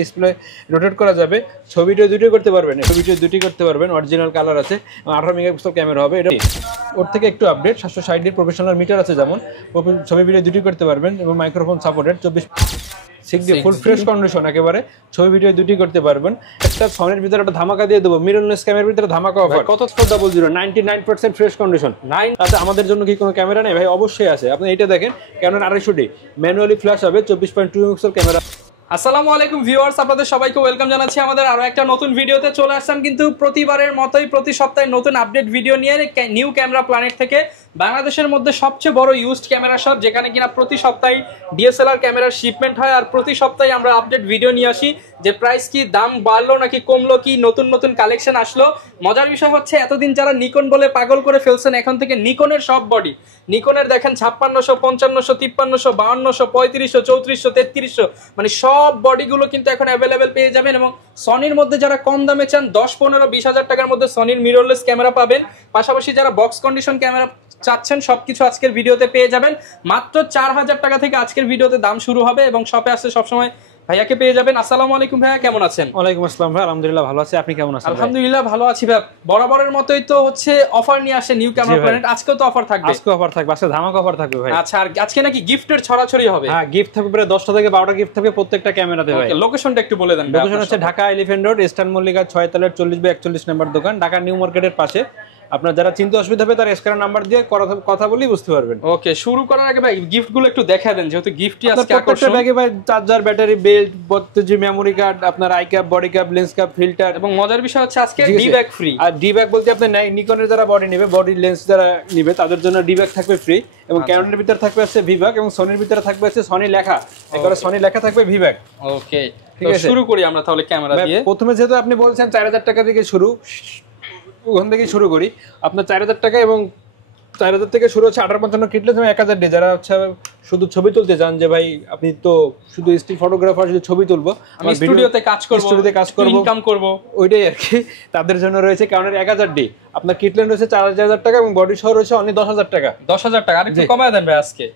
Display rotate করা যাবে, ছবিটা দুটোই করতে পারবেন, ছবিটা দুটোই করতে পারবেন, অরিজিনাল কালার আছে, 18 মেগাপিক্সেল ক্যামেরা হবে। এটা ওর থেকে একটু আপডেট 760 প্রফেশনাল মিটার আছে, যেমন ছবি ভিডিও দুটোই করতে পারবেন এবং microphone supported 24 full fresh condition, একেবারে ছবি ভিডিও দুটি করতে পারবেন। একটা ফোনের ভিতরে একটা ধামাকা দিয়ে দেবো, মিররলেস ক্যামেরার ভিতরে ধামাকা অফার। কত 400 99% ফ্রেশ কন্ডিশন। আচ্ছা, আমাদের জন্য কি কোনো ক্যামেরা নেই ভাই? অবশ্যই আছে। আপনি এটা দেখেন, ক্যানন 250D ম্যানুয়ালি ফ্ল্যাশ হবে, 24.2 মেগাপিক্সেল ক্যামেরা। আসসালামু আলাইকুম ভিউয়ার্স, আপনাদের সবাইকে ওয়েলকাম জানাচ্ছি আমাদের আরো একটা নতুন ভিডিওতে। চলে আসলাম কিন্তু প্রতিবারের মতোই প্রতি সপ্তাহে নতুন আপডেট ভিডিও নিয়ে নিউ ক্যামেরা প্ল্যানেট থেকে, বাংলাদেশের মধ্যে সবচেয়ে বড় ইউজড ক্যামেরা শপ, যেখানে কিনা প্রতি সপ্তাহে ডিএসএলআর ক্যামেরার শিপমেন্ট হয় আর প্রতি সপ্তাহে আমরা আপডেট ভিডিও নিয়ে আসি যে প্রাইস কি, দাম বাড়লো নাকি কমলো, কি নতুন নতুন কালেকশন আসলো। মজার বিষয় হচ্ছে এতদিন যারা নিকন বলে পাগল করে ফেলছেন, এখন থেকে নিকনের সব বডি, নিকনের দেখেন 5600, 5500, 5300, 5200, 3500, 3400, 3300, মানে সব বডিগুলো কিন্তু এখন অ্যাভেলেবেল পেয়ে যাবেন। এবং সনির মধ্যে যারা কম দামে চান 10, 15, 20 হাজার টাকার মধ্যে সনির মিররলেস ক্যামেরা পাবেন। পাশাপাশি যারা বক্স কন্ডিশন ক্যামেরা চাচ্ছেন সবকিছু আজকের ভিডিওতে পেয়ে যাবেন। মাত্র 4000 টাকা থেকে আজকের ভিডিওতে দাম শুরু হবে এবং শপে আসতে সবসময় ভাইয়াকে পেয়ে যাবেন। আসসালামু আলাইকুম ভাইয়া, কেমন আছেন? ওয়ালাইকুম আসসালাম ভাই, আলহামদুলিল্লাহ ভালো আছি, আপনি কেমন আছেন? আলহামদুলিল্লাহ ভালো আছি ভাই। বরাবরের মতোই তো হচ্ছে অফার নিয়ে আসে নিউ ক্যামেরা প্ল্যানেট, আজকেও তো অফার থাকবে। আজকে অফার থাকবে, আজকে ধামাকা অফার থাকবে ভাই। আচ্ছা, আর আজকে নাকি গিফটের ছড়াছড়ি হবে? হ্যাঁ, গিফট থাকবে প্রায় 10টা থেকে 12টা গিফট থাকবে প্রত্যেকটা ক্যামেরাতে ভাই। লোকেশনটা একটু বলে দেন। লোকেশন হচ্ছে Dhaka elephant road, eastern Mallika 6 তলার 40/41 নম্বর দোকান, ঢাকা নিউ মার্কেটের পাশে। আপনার যারা চিন্তা অসুবিধা হবে তার স্ক্যানার নাম্বার দিয়ে কথা বলেই বুঝতে পারবেন। ওকে, শুরু করার আগে ভাই গিফট গুলো একটু দেখা দেন, যেহেতু গিফটই আজকে আকর্ষণ। ব্যাগে ভাই charger, battery, belt, 32 memory card, আপনার eye cap, body cap, lens cap, filter, এবং মজার বিষয় হচ্ছে আজকে ডি ব্যাগ ফ্রি। আর ডি ব্যাগ বলতে আপনি নিকনের যারা বডি নেবে, বডি লেন্স যারা নেবে তাদের জন্য ডি ব্যাগ থাকবে ফ্রি। এবং ক্যাননের ভিতরে থাকবে আছে ভি ব্যাগ, এবং সনির ভিতরে থাকবে আছে সনি লেখা, একবারে সনি লেখা থাকবে ভি ব্যাগ। ওকে, ঠিক আছে, শুরু করি আমরা তাহলে ক্যামেরা দিয়ে। প্রথমে যেহেতু আপনি বলছেন 4000 টাকা থেকে শুরু, ওখান থেকে শুরু করি। আপনার 4000 টাকা এবং 4000 থেকে শুরু হচ্ছে 1855 কিটলেস এবং 1000 ডি। যারা হচ্ছে শুধু ছবি তুলতে চান, যে ভাই আপনি তো শুধু স্টিল ফটোগ্রাফার, শুধু ছবি তুলবো, আমি স্টুডিওতে কাজ করব, ইনকাম করব, ওইটাই আর কি, তাদের জন্য রয়েছে কারণের 1000 ডি। আপনার কিটলেন রয়েছে 4000 টাকা এবং বডি সহ রয়েছে অনলি 10000 টাকা। 10000 টাকা। আরেকটু কমায় দেন ভাই আজকে।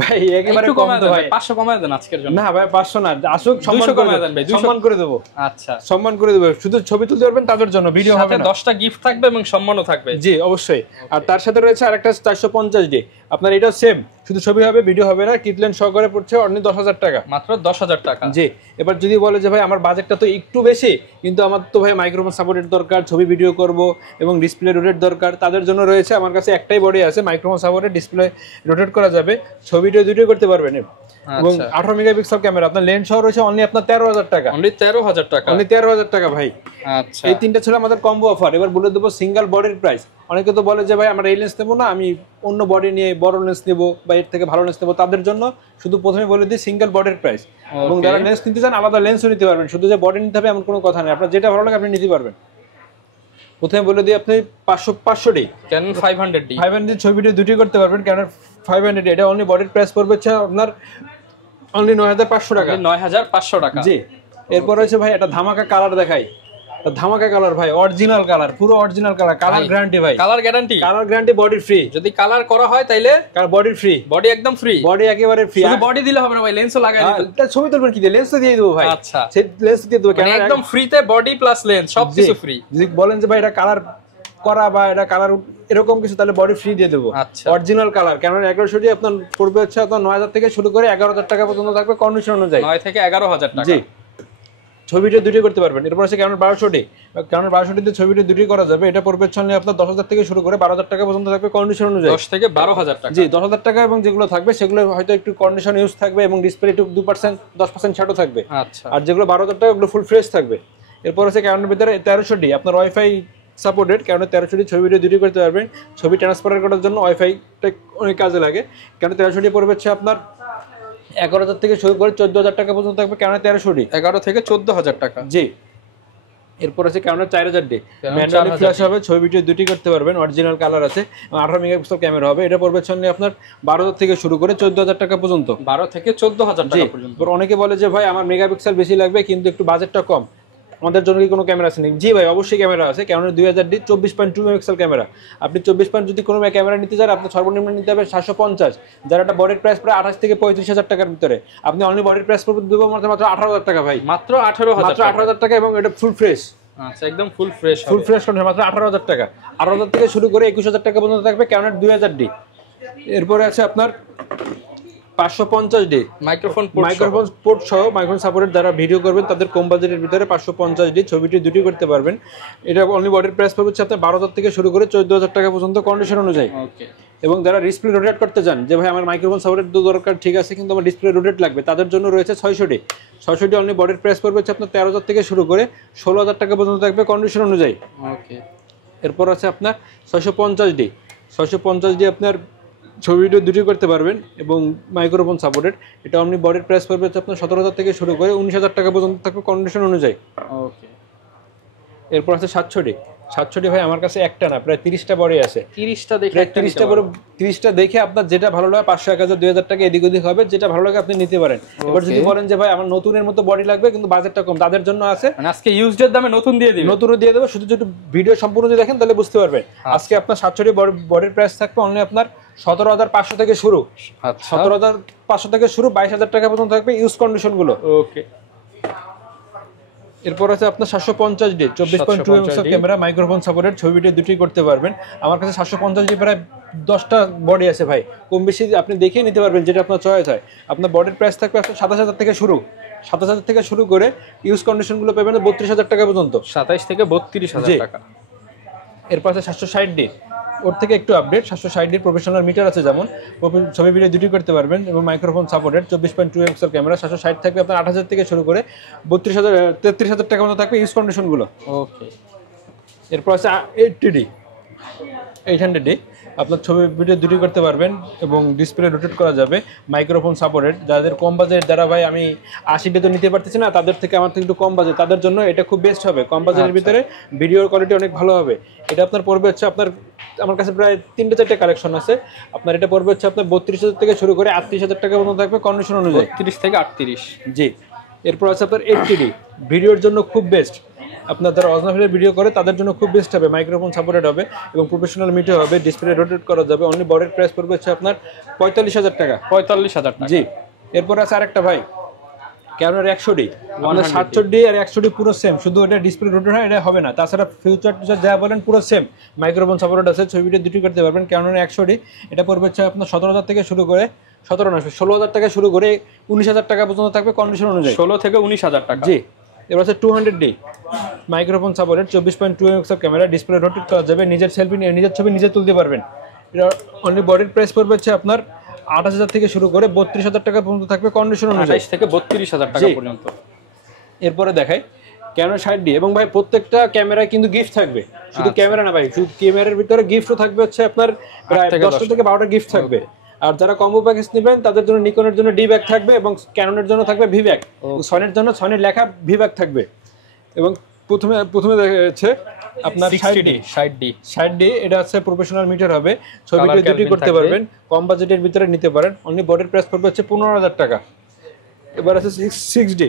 ভাই একেবারে কম তো ভাই, 500 কমায় দেন আজকের জন্য। না ভাই 500 না, আসুক সম্মান করে দেন ভাই, সম্মান করে দেব। আচ্ছা, সম্মান করে দেব, শুধু ছবি তুলতে পারবেন তাদের জন্য, ভিডিও হবে না। 10টা গিফট থাকবে এবং সম্মানও থাকবে। জি অবশ্যই। আর তার সাথে রয়েছে আরেকটা 450 ডি। আপনার এটা সেম, শুধু ছবি হবে, ভিডিও হবে না, কিটলেন সহকারে পড়ছে অনলি 10000 টাকা, মাত্র 10000 টাকা। জি। এবার যদি বলে যে ভাই আমার বাজেটটা তো একটু বেশি, কিন্তু আমার তো ভাই মাইক্রোফোন সাপোর্টের দরকার, ছবি ভিডিও করব এবং ডিসপ্লে রোটেট দরকার, তাদের জন্য রয়েছে আমার কাছে একটাই বডি আছে, মাইক্রোফোন সাপোর্টের, ডিসপ্লে রোটেট করা যাবে, ছবিটা দুটোই করতে পারবেন এবং 18 মেগাপিক্সেল ক্যামেরা। আপনার লেন্স সহ রয়েছে অনলি আপনার 13000 টাকা। অনলি 13000 টাকা, অনলি 13000 টাকা ভাই। আচ্ছা, এই তিনটা ছিল আমাদের কম্বো অফার। এবার বলে দেবো সিঙ্গেল বডির প্রাইস। অনেকে তো বলে যে ভাই আমরা এই লেন্স নেবো না, আমি অন্য বডি নিয়ে বড় লেন্স নেবো বা এর থেকে ভালো লেন্স নেবো, তাদের জন্য শুধু প্রথমে বলে দিই সিঙ্গেল বডির প্রাইস। এবং যারা লেন্স নিতে চান আলাদা লেন্সও নিতে পারবেন, শুধু যে বডি নিতে হবে এমন কোনো কথা নেই, আপনার যেটা ভালো লাগে আপনি নিতে পারবেন। প্রথমে বলে দিই আপনি 500 ডি ক্যানন 500 ডি ছবি ভিডিও দুটি করতে পারবেন। ক্যানন 500 ডি এটা অনলি বডির প্রাইস পড়বে হচ্ছে আপনার অনলি 9500 টাকা। 9500 টাকা, জি। এরপর হচ্ছে ভাই একটা ধামাকা কালার দেখাই, ধামাকা কালার ভাই, অরিজিনাল কালার, পুরো অরিজিনাল কালার, কালার গ্যারান্টি ভাই, colour guarantee, colour guarantee, body free. যদি কালার করা হয় তাইলে বডি ফ্রি, বডি একদম ফ্রি, বডি একেবারে ফ্রি। শুধু বডি দিলে হবে না ভাই, লেন্সও লাগাই দিতে। এটা ছবি তুলবেন কি দিয়ে, লেন্স তো দিয়ে দেবো ভাই। আচ্ছা, সেই লেন্স দিয়ে দেবো, মানে একদম ফ্রিতে বডি প্লাস লেন্স সবকিছু ফ্রি। যদি বলেন যে ভাই এটা কালার করা বা এটা কালার এরকম কিছু, তাহলে বডি ফ্রি দিয়ে দেবো। আচ্ছা, অরিজিনাল কালার ক্যানন 1100 ডি আপনার পড়বে হচ্ছে আপনার 9000 থেকে শুরু করে 11000 টাকা পর্যন্ত থাকবে কন্ডিশন অনুযায়ী। 9 থেকে 11000 টাকা, জি। ছবিটা দুটি করতে পারবেন। এরপর আছে ক্যানন 1200 ডি। ক্যানন 1200 ডিতে ছবিটা দুটি করা যাবে, এটা পড়বে হচ্ছে আপনার 10000 থেকে শুরু করে 12000 টাকা পর্যন্ত থাকবে কন্ডিশন অনুযায়ী। 10 থেকে 12000 টাকা, জি 10000 টাকা। এবং যেগুলো থাকবে সেগুলো হয়তো একটু কন্ডিশন ইউজ থাকবে এবং ডিসপ্লে একটু 2% 10% ছাড়ও থাকবে। আচ্ছা, আর যেগুলো 12000 টাকা ওগুলো ফুল ফ্রেশ থাকবে। এরপর আছে ক্যাননের ভিতরে 1300 ডি আপনার ওয়াইফাই সাপোর্টেড। কারণ 1300 ডি ছবি ভিডিও দুটি করতে পারবেন, ছবি ট্রান্সফার করার জন্য ওয়াইফাইটা অনেক কাজে লাগে। কারণ 1300 ডি পড়বে হচ্ছে আপনার 11000 থেকে শুরু করে 14000 টাকা পর্যন্ত থাকবে কারণ 1300 ডি, 11 থেকে 14000 টাকা। জি। এরপর আছে ক্যানন 4000 ডি ম্যানুয়ালি ফ্ল্যাশ হবে, ছবি ভিডিও দুটি করতে পারবেন, অরিজিনাল কালার আছে, 18 মেগাপিক্সেল ক্যামেরা হবে। এটা পড়বে হচ্ছে আপনার 12000 থেকে শুরু করে 14000 টাকা পর্যন্ত, 12 থেকে 14000 টাকা পর্যন্ত। অনেকে বলে যে ভাই আমার মেগাপিক্সেল বেশি লাগবে কিন্তু একটু বাজেটটা কম, আমাদের জন্য কি কোনো ক্যামেরা আছে নাকি? জি ভাই, অবশ্যই ক্যামেরা আছে। ক্যানোনের 2000D 24.2 মেগাপিক্সেল ক্যামেরা। আপনি 24 যদি কোনো ক্যামেরা নিতে চান, আপনার সর্বনিম্ন নিতে হবে 750, যার একটা বডির প্রাইস প্রায় 28 থেকে 35,000 টাকার ভিতরে। আপনি অনলি বডির প্রাইস পড়বে দেবো মাত্র 18,000 টাকা ভাই, মাত্র 18,000 টাকা, এবং এটা ফুল ফ্রেশ। আচ্ছা, একদম ফুল ফ্রেশ কন্ডিশন, মাত্র 18,000 টাকা। 18,000 থেকে শুরু করে 21,000 টাকা পর্যন্ত থাকবে ক্যানোনের 2000D। এরপরে আছে আপনার 550D মাইক্রোফোন পোর্ট সহ মাইক্রোফোন সাপোর্টেড, যারা ভিডিও করবেন তাদের কম বাজেটের ভিতরে 550D ছবিটি দুটি করতে পারবেন। এটা অনলি বডির প্রাইস পড়বে হচ্ছে আপনার 12,000 থেকে শুরু করে 14,000 টাকা পর্যন্ত কন্ডিশন অনুযায়ী। ওকে। এবং যারা ডিসপ্লে রোটেট করতে চান, যে ভাই আমার মাইক্রোফোন সাপোর্টেড দরকার ঠিক আছে, কিন্তু আমার ডিসপ্লে রোটেট লাগবে, তাদের জন্য রয়েছে 600D অনলি বডির প্রাইস পড়বে হচ্ছে আপনার 13,000 থেকে শুরু করে 16,000 টাকা পর্যন্ত থাকবে কন্ডিশন অনুযায়ী। ওকে। এরপর আছে আপনার 650D আপনার ছবি ভিডিও দুটি করতে পারবেন এবং মাইক্রোফোন সাপোর্টেড। এটা অমনি বডির প্রাইস পড়বে হচ্ছে আপনার 17,000 থেকে শুরু করে 19,000 টাকা পর্যন্ত থাকবে কন্ডিশন অনুযায়ী। ওকে। এরপর আছে 700D ভাই আমার কাছে একটা না, প্রায় 30টা বডি আছে। 30টা দেখে প্রায় 30টা দেখে আপনার যেটা ভালো লাগে 500, 1000, 2000 টাকা এদিক ওদিক হবে, যেটা ভালো লাগে আপনি নিতে পারেন। এবার যদি বলেন যে ভাই আমার নতুনের মতো বডি লাগবে কিন্তু বাজেটটা কম, তাদের জন্য আছে, মানে আজকে ইউজড দামে নতুন দিয়ে দিবেন। নতুনও দিয়ে দেবো, শুধু যদি ভিডিও সম্পূর্ণ যদি দেখেন তাহলে বুঝতে পারবেন। আজকে আপনার 700D বডির প্রাইস থাকবে অনলি আপনার 17,500 থেকে শুরু। আচ্ছা, 17,500 থেকে শুরু, 22,000 টাকা পর্যন্ত থাকবে ইউজ কন্ডিশন গুলো। ওকে। এরপর আছে আপনার 750D 24.2 megapixel camera, microphone supported, ছবি ভিডিও দুটোই করতে পারবেন। আমার কাছে 750D প্রায় 10টা বডি আছে ভাই, কম বেশি আপনি দেখে নিতে পারবেন যেটা আপনার চয়েস হয়। আপনার বডির প্রাইস থাকবে 27,000 থেকে শুরু, 27,000 থেকে শুরু করে ইউজ কন্ডিশন গুলো পাবেন 32,000 টাকা পর্যন্ত, 27 থেকে 32,000 টাকা। এরপর আছে 760D, ওর থেকে একটু আপডেট। 760D প্রফেশনাল মিটার আছে, যেমন ছবি ভিডিও দুটি করতে পারবেন এবং মাইক্রোফোন সাপোর্টেড, 24.2 মেগাপিক্সেল ক্যামেরা। 760 থাকবে আপনার 8,000 থেকে শুরু করে 33,000 টাকা মতো থাকবে ইউজ কন্ডিশন গুলো। ওকে। এরপর আছে 800D, আপনার ছবি ভিডিও দুটি করতে পারবেন এবং ডিসপ্লে রোটেট করা যাবে, মাইক্রোফোন সাপোর্টেড। যাদের কম বাজেট, যারা ভাই আমি 80D তো নিতে পারতেছি না, তাদের থেকে আমার থেকে একটু কম বাজেট, তাদের জন্য এটা খুব বেস্ট হবে। কম বাজেটের ভিতরে ভিডিওর কোয়ালিটি অনেক ভালো হবে। এটা আপনার পড়বে হচ্ছে আপনার, আমার কাছে প্রায় 3-4টা কালেকশন আছে, আপনার এটা পড়বে হচ্ছে আপনার 32,000 থেকে শুরু করে 38,000 টাকা পর্যন্ত থাকবে কন্ডিশন অনুযায়ী। 30 থেকে 38। জি। এরপর আছে আপনার 80D, ভিডিওর জন্য খুব বেস্ট। আপনার যারা অরিজিনাল ভিডিও করে তাদের জন্য খুব বেস্ট হবে, মাইক্রোফোন সাপোর্টেড হবে এবং প্রফেশনাল মিটার হবে, ডিসপ্লে রোটেট করা যাবে। অনলি বডির প্রাইস পড়বে হচ্ছে আপনার 45,000 টাকা। 45,000 টাকা। জি। এরপর আছে আরেকটা ভাই, ক্যানোনের 100D, আপনার 700D আর 100D পুরো সেম, শুধু এটা ডিসপ্লে রোটেট হয়, এটা হবে না। তাছাড়া ফিউচার যা বলেন পুরো সেম, মাইক্রোফোন সাপোর্টেড আছে, ছবি ভিডিও দুটি করতে পারবেন। ক্যানোনের 100D এটা পড়বে হচ্ছে আপনার 17,000 থেকে শুরু করে 16,000 টাকা শুরু করে 19,000 টাকা পর্যন্ত থাকবে কন্ডিশন অনুযায়ী। 16 থেকে 19,000 টাকা। জি। এবার আছে 200D, microphone supported, 24.2 megapixel camera, display rotate করা যাবে, নিজের সেলফি নিয়ে নিজের ছবি নিজে তুলতে পারবেন। এটা অনলি বডির প্রাইস পড়বে হচ্ছে আপনার 28,000 থেকে শুরু করে 32,000 টাকা পর্যন্ত থাকবে কন্ডিশন অনুযায়ী, 28 থেকে 32,000 টাকা পর্যন্ত। এরপরে দেখাই ক্যানোন 60D, এবং ভাই প্রত্যেকটা ক্যামেরায় কিন্তু গিফট থাকবে, শুধু ক্যামেরা না ভাই, শুধু ক্যামেরার ভিতরে গিফটও থাকবে হচ্ছে আপনার প্রায় 10টা থেকে 12টা গিফট থাকবে। আর যারা কম্বো প্যাকেজ নেবেন তাদের জন্য নিকনের জন্য ডি ব্যাগ থাকবে এবং ক্যানোনের জন্য থাকবে ভি ব্যাগ, সনির জন্য সনির লেখা ভি ব্যাগ থাকবে। এবং প্রথমে দেখা যাচ্ছে আপনার 60D, এটা আছে প্রফেশনাল মিটার হবে, ছবি ভিডিও দুটি করতে পারবেন, কম বাজেটের ভিতরে নিতে পারেন। অনলি বডির প্রাইস পড়বে হচ্ছে 15,000 টাকা। এবার আছে 6D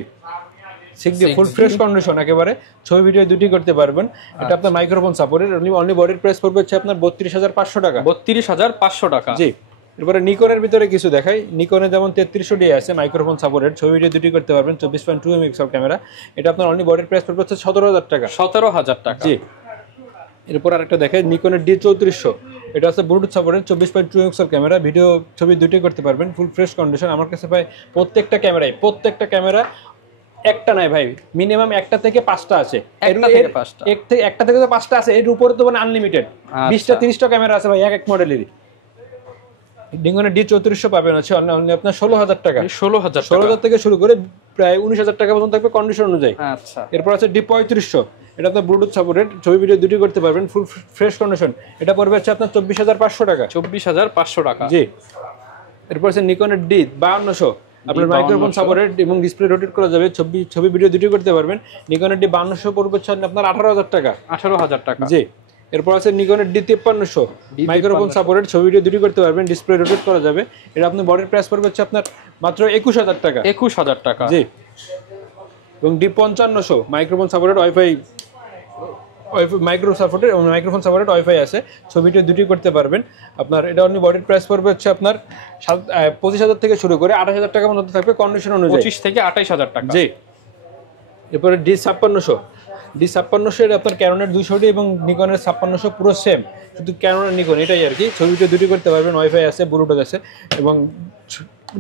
ফুল ফ্রেশ কন্ডিশন, একেবারে ছবি ভিডিও দুটি করতে পারবেন। এটা আপনার মাইক্রোফোন সাপোর্টেড, অনলি বডির প্রাইস পড়বে হচ্ছে আপনার 32,500 টাকা। 32,500 টাকা। জি। এরপরে নিকনের ভিতরে কিছু দেখাই। নিকনে যেমন 3300D আছে, মাইক্রোফোন সাপোর্টেড, ছবি ভিডিও দুটি করতে পারবেন, 24.2 মেগাপিক্সেল ক্যামেরা। এটা আপনার অনলি বডির প্রাইস পড়বে হচ্ছে 17,000 টাকা। 17,000 টাকা। জি। এরপর আরেকটা দেখাই, নিকনের D3400, এটা আছে Bluetooth supported, 24.2 megapixel camera, video ছবি দুটি করতে পারবেন, ফুল ফ্রেশ কন্ডিশন। আমার কাছে ভাই প্রত্যেকটা ক্যামেরা একটা নাই ভাই, মিনিমাম একটা থেকে 5টা আছে, একটা থেকে 5টা আছে, এর উপরে তো মানে আনলিমিটেড 20টা 30টা ক্যামেরা আছে ভাই এক মডেলেরই। নিকনের D3400 পাবেন হচ্ছে আপনার 16,000 টাকা। 16,000 থেকে শুরু করে প্রায় 19,000 টাকা পর্যন্ত থাকবে কন্ডিশন অনুযায়ী। আচ্ছা। এরপর আছে D3500, এটা আপনার ব্লুটুথ সাপোর্টেড, ছবি ভিডিও দুটি করতে পারবেন, ফুল ফ্রেশ কন্ডিশন। এটা পড়বে হচ্ছে আপনার 24,500 টাকা। 24,500 টাকা। জি। এরপর আছে নিকনের D5200, আপনার মাইক্রোফোন সাপোর্টেড এবং ডিসপ্লে রোটেট করা যাবে, ছবি ভিডিও দুটি করতে পারবেন। নিকনের D5200 পড়বে হচ্ছে আপনার 18,000 টাকা। 18,000 টাকা। জি। এরপর আছে নিকনের D5300, মাইক্রোফোন সাপোর্টেড, ছবি ভিডিও দুটি করতে পারবেন, ডিসপ্লে রোটেট করা যাবে। এটা আপনার বডির প্রাইস পড়বে হচ্ছে আপনার মাত্র 21,000 টাকা। 21,000 টাকা। জি। এবং D5500 microphone supported microphone supported wifi আছে, ছবিটা দুটি করতে পারবেন। আপনার এটা অনলি বডির প্রাইস পড়বে হচ্ছে আপনার 25,000 থেকে শুরু করে 28,000 টাকা পর্যন্ত থাকবে কন্ডিশন অনুযায়ী। 25 থেকে 28,000 টাকা। জি। এরপরে D5600 এর আপনার ক্যাননের 200D এবং নিকনের 5600 পুরো সেম, শুধু ক্যানন আর নিকন এটাই আর কি। ছবিটা দুটি করতে পারবেন, ওয়াইফাই আছে, ব্লুটুথ আছে এবং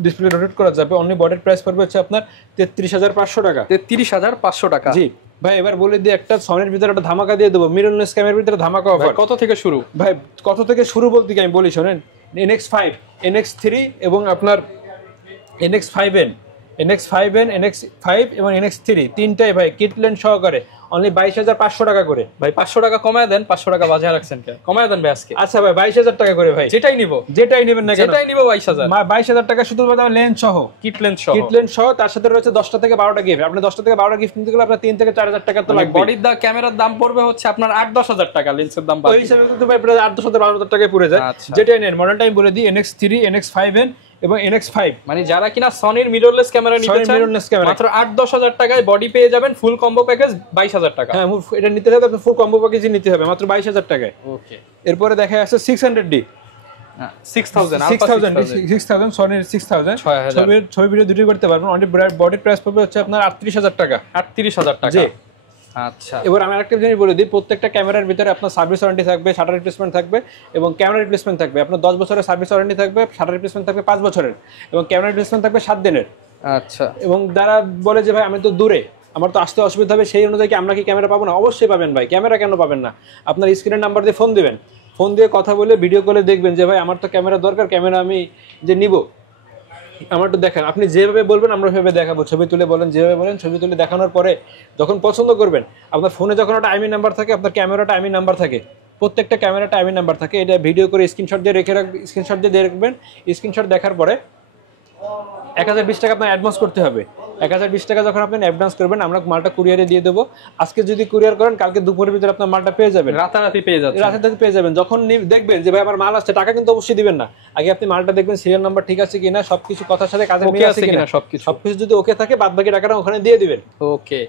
ডিসপ্লে রোটেট করা যাবে। অনলি বডির প্রাইস পড়বে হচ্ছে আপনার 33,500 টাকা। 33,500 টাকা। জি ভাই, এবার বলে দিই একটা সনির ভিতরে একটা ধামাকা দিয়ে দেবো, মিররলেস ক্যামেরার ভিতরে ধামাকা অফার। কত থেকে শুরু ভাই? কত থেকে শুরু বলতে কি আমি বলি শোনেন, NX5, NX3 এবং আপনার NX5N, NX5 এবং NX3 তিনটাই ভাই কিট লেন্স সহকারে অনলি 22,500 টাকা করে। ভাই 500 টাকা কমায় দেন, 500 টাকা বাজায় রাখছেন কে? কমায় দেন ভাই আজকে। আচ্ছা ভাই 22,000 টাকা করে ভাই, যেটাই নিব যেটাই নেবেন না কেন, যেটাই নিব 22,000। 22,000 টাকা শুধু লেন্স সহ, কিট লেন্স সহ তার সাথে রয়েছে 10টা থেকে 12টা গিফট। আপনি 10টা থেকে 12টা গিফট নিতে গেলে আপনার 3 থেকে 4,000 টাকা তো লাগবে। বডির দা ক্যামেরার দাম পড়বে হচ্ছে আপনার 8-10,000 টাকা, লেন্সের দাম ওই হিসাবে কিন্তু ভাই প্রায় 8-10,000 টাকায় পড়ে যায়। যেটাই নেন মডেলটা আমি বলে দিই, NX3, NX5N এবং NX5। মানে যারা কিনা সনির মিররলেস ক্যামেরা নিতে চান মাত্র 8-10,000 টাকায় বডি পেয়ে যাবেন, ফুল কম্বো প্যাকেজ 22,000 টাকা। হ্যাঁ, এটা নিতে হবে, আপনি ফুল কম্বো প্যাকেজই নিতে হবে মাত্র 22,000 টাকায়। ওকে। এরপরে দেখা যাচ্ছে 600D, 6000 সনির 6000 ছবি ভিডিও দুটি করতে পারবেন। অনলি বডির প্রাইস পড়বে হচ্ছে আপনার 38,000 টাকা। 38,000 টাকা। জি। আচ্ছা, এবার আমি আরেকটা জিনিস বলে দিই, প্রত্যেকটা ক্যামেরার ভিতরে আপনার সার্ভিস ওয়ারেন্টি থাকবে, শাটার রিপ্লেসমেন্ট থাকবে এবং ক্যামেরা রিপ্লেসমেন্ট থাকবে। আপনার 10 বছরের সার্ভিস ওয়ারেন্টি থাকবে, শাটার রিপ্লেসমেন্ট থাকবে 5 বছরের এবং ক্যামেরা রিপ্লেসমেন্ট থাকবে 7 দিনের। আচ্ছা। এবং যারা বলে যে ভাই আমি তো দূরে, আমার তো আসতে অসুবিধা হবে, সেই অনুযায়ী কি আমরা কি ক্যামেরা পাবো না? অবশ্যই পাবেন ভাই। ক্যামেরা কেন পাবেন না? আপনার স্ক্রিনের নাম্বার দিয়ে ফোন দিবেন, ফোন দিয়ে কথা বলে ভিডিও কলে দেখবেন যে ভাই আমার তো ক্যামেরা দরকার, ক্যামেরা আমি যে নিব আমার তো দেখেন। আপনি যেভাবে বলবেন আমরা সেভাবে দেখাবো, ছবি তুলে বলেন, যেভাবে বলেন ছবি তুলে দেখানোর পরে যখন পছন্দ করবেন, আপনার ফোনে যখন একটা আইমি নাম্বার থাকে, আপনার ক্যামেরাটা আইমি নাম্বার থাকে, প্রত্যেকটা ক্যামেরাটা আইমি নাম্বার থাকে। এটা ভিডিও করে স্ক্রিনশট দিয়ে স্ক্রিনশট দিয়ে দেখবেন। স্ক্রিনশট দেখার পরে 1020 টাকা আপনার অ্যাডভান্স করতে হবে। 1020 টাকা যখন আপনি অ্যাডভান্স করবেন, আমরা মালটা কুরিয়ারে দিয়ে দেবো। আজকে যদি কুরিয়ার করেন, কালকে দুপুরের ভিতরে আপনার মালটা পেয়ে যাবেন, রাতারাতি পেয়ে যাবেন। রাতারাতি পেয়ে যাবেন। যখন দেখবেন যে ভাই আমার মাল আসছে, টাকা কিন্তু অবশ্যই দিবেন না, আগে আপনি মালটা দেখবেন সিরিয়াল নাম্বার ঠিক আছে কিনা, সবকিছু কথার সাথে কাজে মিল আছে কিনা, সবকিছু যদি ওকে থাকে বাদ বাকি টাকাটা ওখানে দিয়ে দিবেন। ওকে।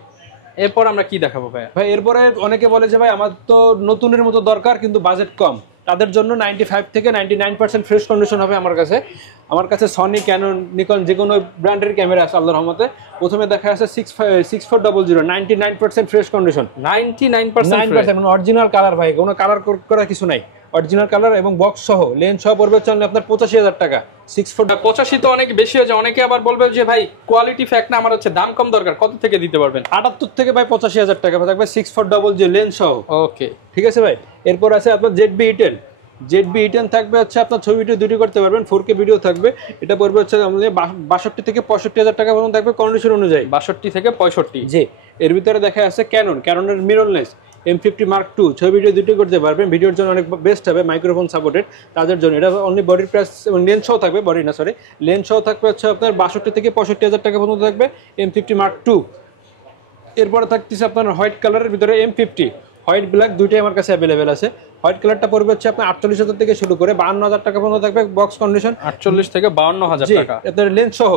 এরপর আমরা কি দেখাবো ভাই? এরপরে অনেকে বলে যে ভাই আমার তো নতুনের মতো দরকার কিন্তু বাজেট কম, তাদের জন্য 95 থেকে 99% ফ্রেশ কন্ডিশন হবে আমার কাছে। সনি, ক্যানন, নিকন যে কোনো ব্র্যান্ডের ক্যামেরা আছে আল্লাহর রহমতে। প্রথমে দেখা যাচ্ছে 6400, 99% ফ্রেশ কন্ডিশন। 99% মানে অরিজিনাল কালার ভাই, কোনো কালার করা কিছু নাই, অরিজিনাল কালার এবং বক্স সহ লেন্স সহ পড়বে হচ্ছে আপনার 85,000 টাকা। 85 তো অনেক বেশি হয়ে যায়। অনেকে আবার বলবে যে ভাই কোয়ালিটি ফ্যাক্ট না, আমার হচ্ছে দাম কম দরকার, কত থেকে দিতে পারবেন? 78 থেকে ভাই 85,000 টাকা থাকবে 6400 লেন্স সহ। ওকে, ঠিক আছে ভাই। এরপর আছে আপনার ZB-E10 থাকবে হচ্ছে আপনার ছবি ভিডিও দুটি করতে পারবেন, 4K ভিডিও থাকবে। এটা পড়বে হচ্ছে আমাদের 62 থেকে 65,000 টাকা পর্যন্ত থাকবে কন্ডিশন অনুযায়ী। 62 থেকে 65। জি। এর ভিতরে দেখা আছে ক্যাননের মিররলেস M50 Mark II ছবি ভিডিও দুটি করতে পারবেন। ভিডিওর জন্য অনেক বেস্ট হবে, মাইক্রোফোন সাপোর্টেড তাদের জন্য। এটা অনলি বডির প্রাইস এবং লেন্স সহ থাকবে, লেন্স সহ থাকবে হচ্ছে আপনার 62 থেকে 65,000 টাকা পর্যন্ত থাকবে M50 Mark II। এরপরে থাকতেছে আপনার হোয়াইট কালারের ভিতরে M50, হোয়াইট ব্ল্যাক দুইটাই আমার কাছে অ্যাভেলেবেল আছে। হোয়াইট কালারটা পড়বে হচ্ছে আপনার 48,000 থেকে শুরু করে 52,000 টাকা পর্যন্ত থাকবে বক্স কন্ডিশন। 48 থেকে 52,000 টাকা এটার লেন্স সহ।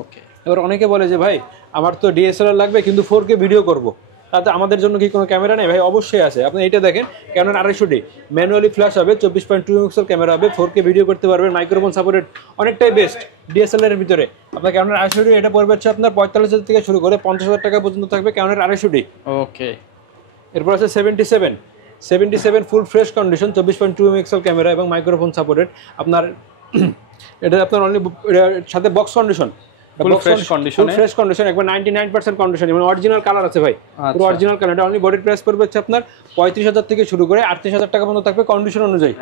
ওকে। এবার অনেকে বলে যে ভাই আমার তো DSLR লাগবে কিন্তু 4K ভিডিও করব, তাতে আমাদের জন্য কি কোনো ক্যামেরা নেই? ভাই অবশ্যই আছে। আপনি এটা দেখেন, ক্যানন 250D ম্যানুয়ালি ফ্ল্যাশ হবে, 24.2 মেগাপিক্সেল ক্যামেরা হবে, 4K ভিডিও করতে পারবেন, মাইক্রোফোন সাপোর্টেড, অনেকটাই বেস্ট DSLR এর ভিতরে। আপনার ক্যানন 250D এটা পড়বে হচ্ছে আপনার 45,000 থেকে শুরু করে 50,000 টাকা পর্যন্ত থাকবে ক্যানন 250D। ওকে। এরপর আছে 77 full fresh condition, 24.2 megapixel camera এবং মাইক্রোফোন সাপোর্টেড। আপনার এটা আপনার অনলি সাথে বক্স কন্ডিশন, ফ্রেশ কন্ডিশন একবার 99% কন্ডিশন এবং অরিজিনাল কালার আছে ভাই, পুরো অরিজিনাল কালার। অনলি বডির প্রাইস পড়বে হচ্ছে আপনার 35,000 থেকে শুরু করে 38,000 টাকা পর্যন্ত থাকবে কন্ডিশন অনুযায়ী।